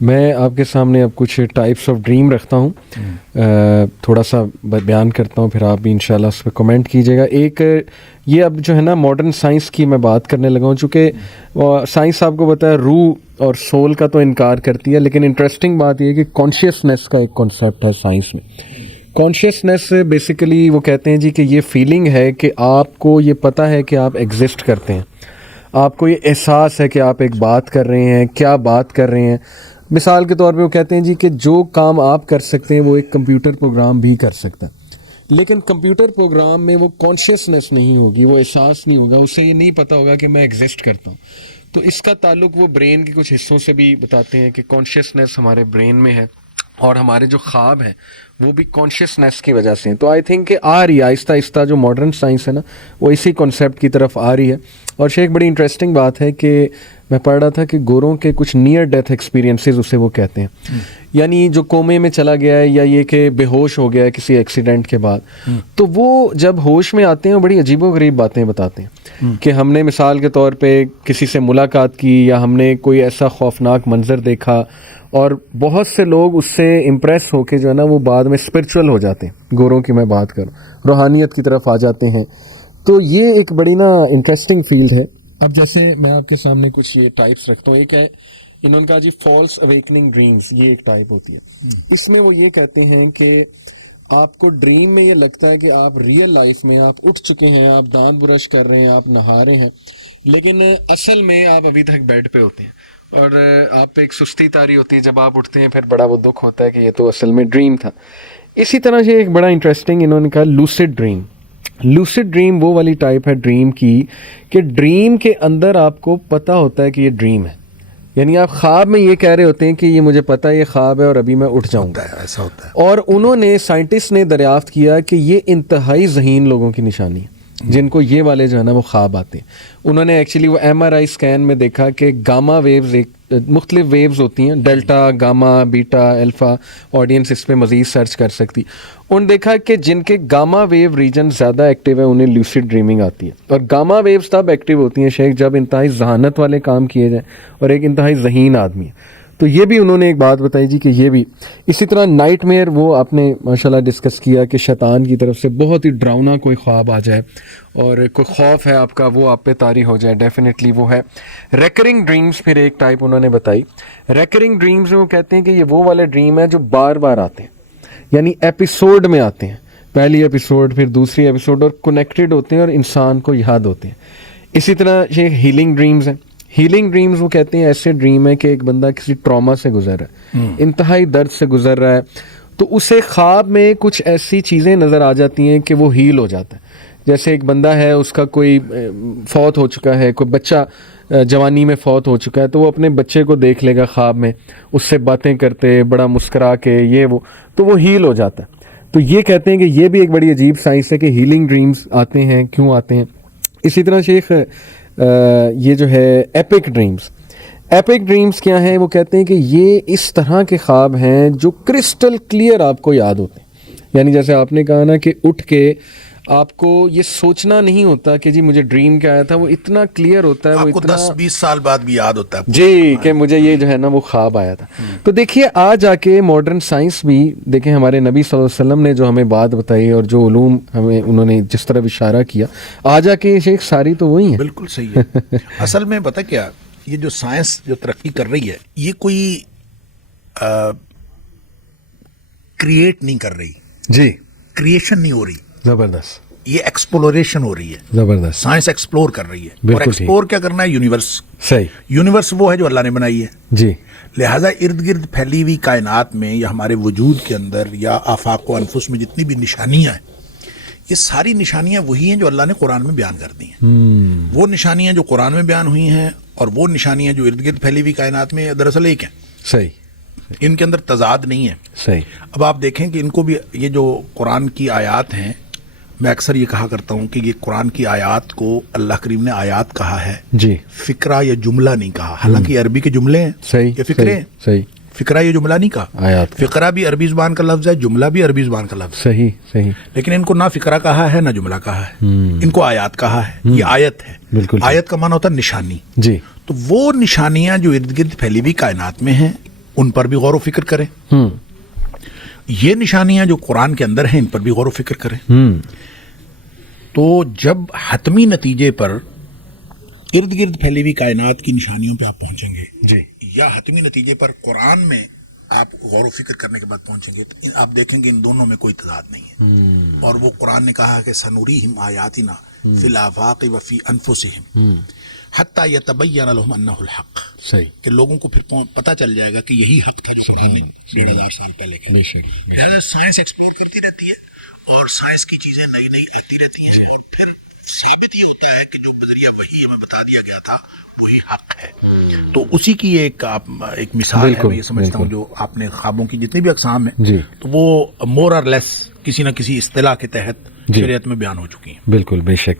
میں آپ کے سامنے اب کچھ ٹائپس آف ڈریم رکھتا ہوں, تھوڑا سا بیان کرتا ہوں, پھر آپ بھی انشاءاللہ اس پہ کمنٹ کیجیے گا. ایک یہ اب جو ہے نا ماڈرن سائنس کی میں بات کرنے لگا ہوں, چونکہ سائنس آپ کو بتایا روح اور سول کا تو انکار کرتی ہے, لیکن انٹرسٹنگ بات یہ ہے کہ کانشیسنیس کا ایک کانسیپٹ ہے سائنس میں. کانشیسنیس بیسیکلی وہ کہتے ہیں جی کہ یہ فیلنگ ہے کہ آپ کو یہ پتہ ہے کہ آپ ایگزسٹ کرتے ہیں, آپ کو یہ احساس ہے کہ آپ ایک بات کر رہے ہیں, کیا بات کر رہے ہیں. مثال کے طور پہ وہ کہتے ہیں جی کہ جو کام آپ کر سکتے ہیں وہ ایک کمپیوٹر پروگرام بھی کر سکتا ہے, لیکن کمپیوٹر پروگرام میں وہ کانشیسنیس نہیں ہوگی, وہ احساس نہیں ہوگا, اسے یہ نہیں پتہ ہوگا کہ میں ایگزسٹ کرتا ہوں. تو اس کا تعلق وہ برین کے کچھ حصوں سے بھی بتاتے ہیں کہ کانشیسنیس ہمارے برین میں ہے, اور ہمارے جو خواب ہیں وہ بھی کانشیسنیس کی وجہ سے ہیں. تو آئی تھنک کہ آ رہی ہے آہستہ آہستہ جو ماڈرن سائنس ہے نا وہ اسی کانسیپٹ کی طرف آ رہی ہے. اور شیخ بڑی انٹرسٹنگ بات ہے کہ میں پڑھ رہا تھا کہ گوروں کے کچھ نیئر ڈیتھ ایکسپیرینسز اسے وہ کہتے ہیں, یعنی جو کومے میں چلا گیا ہے یا یہ کہ بے ہوش ہو گیا ہے کسی ایکسیڈنٹ کے بعد, تو وہ جب ہوش میں آتے ہیں وہ بڑی عجیب و غریب باتیں بتاتے ہیں کہ ہم نے مثال کے طور پہ کسی سے ملاقات کی یا ہم نے کوئی ایسا خوفناک منظر دیکھا, اور بہت سے لوگ اس سے امپریس ہو کے جو ہے نا وہ بعد میں اسپرچول ہو جاتے ہیں, گوروں کی میں بات کروں, روحانیت کی طرف آ جاتے ہیں. تو یہ ایک بڑی نا انٹرسٹنگ فیلڈ ہے. اب جیسے میں آپ کے سامنے کچھ یہ ٹائپس رکھتا ہوں. ایک ہے انہوں نے کہا جی فالس اویکننگ ڈریمز, یہ ایک ٹائپ ہوتی ہے. اس میں وہ یہ کہتے ہیں کہ آپ کو ڈریم میں یہ لگتا ہے کہ آپ ریئل لائف میں آپ اٹھ چکے ہیں, آپ دانت برش کر رہے ہیں, آپ نہا رہے ہیں, لیکن اصل میں آپ ابھی تک بیڈ پہ ہوتے ہیں اور آپ پہ ایک سستی طاری ہوتی ہے. جب آپ اٹھتے ہیں پھر بڑا وہ دکھ ہوتا ہے کہ یہ تو اصل میں ڈریم تھا. اسی طرح سے ایک بڑا انٹرسٹنگ انہوں نے کہا لوسڈ ڈریم. لوسڈ ڈریم وہ والی ٹائپ ہے ڈریم کی کہ ڈریم کے اندر آپ کو پتہ ہوتا ہے کہ یہ ڈریم ہے, یعنی آپ خواب میں یہ کہہ رہے ہوتے ہیں کہ یہ مجھے پتہ ہے یہ خواب ہے اور ابھی میں اٹھ جاؤں گا. ایسا ہوتا ہے. اور انہوں نے سائنٹسٹ نے دریافت کیا کہ یہ انتہائی ذہین لوگوں کی نشانی ہے جن کو یہ والے جو ہے نا وہ خواب آتے ہیں. انہوں نے ایکچولی وہ ایم آر آئی اسکین میں دیکھا کہ گاما ویوز ایک مختلف ویوز ہوتی ہیں, ڈیلٹا, گاما, بیٹا, الفا. آڈینس اس پہ مزید سرچ کر سکتی. انہوں نے دیکھا کہ جن کے گاما ویو ریجن زیادہ ایکٹیو ہے انہیں لوسیڈ ڈریمنگ آتی ہے. اور گاما ویوز تب ایکٹیو ہوتی ہیں شیخ جب انتہائی ذہانت والے کام کیے جائیں اور ایک انتہائی ذہین آدمی ہے. تو یہ بھی انہوں نے ایک بات بتائی جی کہ یہ بھی. اسی طرح نائٹ میئر وہ آپ نے ماشاءاللہ ڈسکس کیا کہ شیطان کی طرف سے بہت ہی ڈراؤنا کوئی خواب آ جائے اور کوئی خوف ہے آپ کا وہ آپ پہ طاری ہو جائے, ڈیفینیٹلی وہ ہے. ریکرنگ ڈریمز پھر ایک ٹائپ انہوں نے بتائی. ریکرنگ ڈریمز وہ کہتے ہیں کہ یہ وہ والے ڈریم ہیں جو بار بار آتے ہیں, یعنی ایپیسوڈ میں آتے ہیں, پہلی ایپیسوڈ پھر دوسری ایپیسوڈ, اور کنیکٹڈ ہوتے ہیں اور انسان کو یاد ہوتے ہیں. اسی طرح یہ ہیلنگ ڈریمز ہیں. ہیلنگ ڈریمز وہ کہتے ہیں ایسے ڈریم ہے کہ ایک بندہ کسی ٹراما سے گزر رہا ہے, انتہائی درد سے گزر رہا ہے, تو اسے خواب میں کچھ ایسی چیزیں نظر آ جاتی ہیں کہ وہ ہیل ہو جاتا ہے. جیسے ایک بندہ ہے اس کا کوئی فوت ہو چکا ہے, کوئی بچہ جوانی میں فوت ہو چکا ہے, تو وہ اپنے بچے کو دیکھ لے گا خواب میں, اس سے باتیں کرتے بڑا مسکرا کے یہ وہ, تو وہ ہیل ہو جاتا ہے. تو یہ کہتے ہیں کہ یہ بھی ایک بڑی عجیب سائنس ہے کہ ہیلنگ ڈریمز آتے ہیں, کیوں آتے ہیں. اسی طرح شیخ یہ جو ہے ایپک ڈریمز. ایپک ڈریمز کیا ہیں؟ وہ کہتے ہیں کہ یہ اس طرح کے خواب ہیں جو کرسٹل کلیئر آپ کو یاد ہوتے ہیں. یعنی جیسے آپ نے کہا نا کہ اٹھ کے آپ کو یہ سوچنا نہیں ہوتا کہ جی مجھے ڈریم کیا آیا تھا, وہ اتنا کلیئر ہوتا ہے, وہ اتنا 10-20 سال بعد بھی یاد ہوتا ہے جی کہ مجھے یہ جو ہے نا وہ خواب آیا تھا. تو دیکھیے آج آ کے ماڈرن سائنس بھی دیکھیں, ہمارے نبی صلی اللہ علیہ وسلم نے جو ہمیں بات بتائی اور جو علوم ہمیں انہوں نے جس طرح اشارہ کیا, آج آ کے شیخ ساری تو وہی ہیں. بالکل صحیح ہے. اصل میں پتہ کیا, یہ جو سائنس جو ترقی کر رہی ہے یہ کوئی کریٹ نہیں کر رہی, جی کریشن نہیں ہو رہی, زبردست, یہ ایکسپلوریشن ہو رہی ہے. زبردست. سائنس ایکسپلور کر رہی ہے, اور بالکل ایکسپلور کیا کرنا ہے, یونیورس. صحیح. یونیورس وہ ہے جو اللہ نے بنائی ہے. جی. لہٰذا ارد گرد پھیلی ہوئی کائنات میں یا ہمارے وجود کے اندر یا آفاق و انفس میں جتنی بھی نشانیاں ہیں, یہ ساری نشانیاں وہی ہیں جو اللہ نے قرآن میں بیان کر دی ہیں. وہ نشانیاں جو قرآن میں بیان ہوئی ہیں اور وہ نشانیاں جو ارد گرد پھیلی ہوئی کائنات میں دراصل ایک ہیں. صحیح. ان کے اندر تضاد نہیں ہے. صحیح. اب آپ دیکھیں کہ ان کو بھی یہ جو قرآن کی آیات ہیں, میں اکثر یہ کہا کرتا ہوں کہ یہ قرآن کی آیات کو اللہ کریم نے آیات کہا ہے, جی, فقرہ یا جملہ نہیں کہا. حالانکہ یہ عربی کے جملے ہیں, صحیح, یہ فقرے ہیں. صحیح. فقرہ یہ جملہ نہیں کہا, آیات. فقرہ بھی عربی زبان کا لفظ ہے, جملہ بھی عربی زبان کا لفظ ہے. صحیح. صحیح. لیکن ان کو نہ فقرہ کہا ہے نہ جملہ کہا ہے, ان کو آیات کہا ہے. یہ آیت ہے. بالکل. آیت کا معنی ہوتا ہے نشانی. جی. تو وہ نشانیاں جو ارد گرد پھیلی ہوئی کائنات میں ہیں ان پر بھی غور و فکر کریں. یہ نشانیاں جو قرآن کے اندر ہیں ان پر بھی غور و فکر کریں. تو جب حتمی نتیجے پر ارد گرد پھیلی ہوئی کائنات کی نشانیوں پہ آپ پہنچیں گے جی یا حتمی نتیجے پر قرآن میں آپ غور و فکر کرنے کے بعد پہنچیں گے تو آپ دیکھیں گے ان دونوں میں کوئی تضاد نہیں ہے. اور وہ قرآن نے کہا کہ سنوریہم آیاتنا فی الآفاق وفی انفسہم حتی یتبین لہم انہ الحق. صحیح. کہ لوگوں کو پھر پتہ چل جائے گا کہ یہی حق تھا جو ہم نے 2000 سال پہلے کہا. سائنس ایکسپلور کرتی رہتی ہے اور سائنس کی چیزیں نئی نئی آتی رہتی ہیں اور پھر ثابت یہ ہوتا ہے کہ جو نظریہ وہی ہمیں بتا دیا گیا تھا وہی حق ہے. تو اسی کی ایک مثال ہے. میں یہ سمجھتا ہوں جو آپ نے خوابوں کی جتنی بھی اقسام ہیں تو وہ مور اور لیس کسی نہ کسی اصطلاح کے تحت شریعت میں بیان ہو چکی ہیں. بالکل بے شک.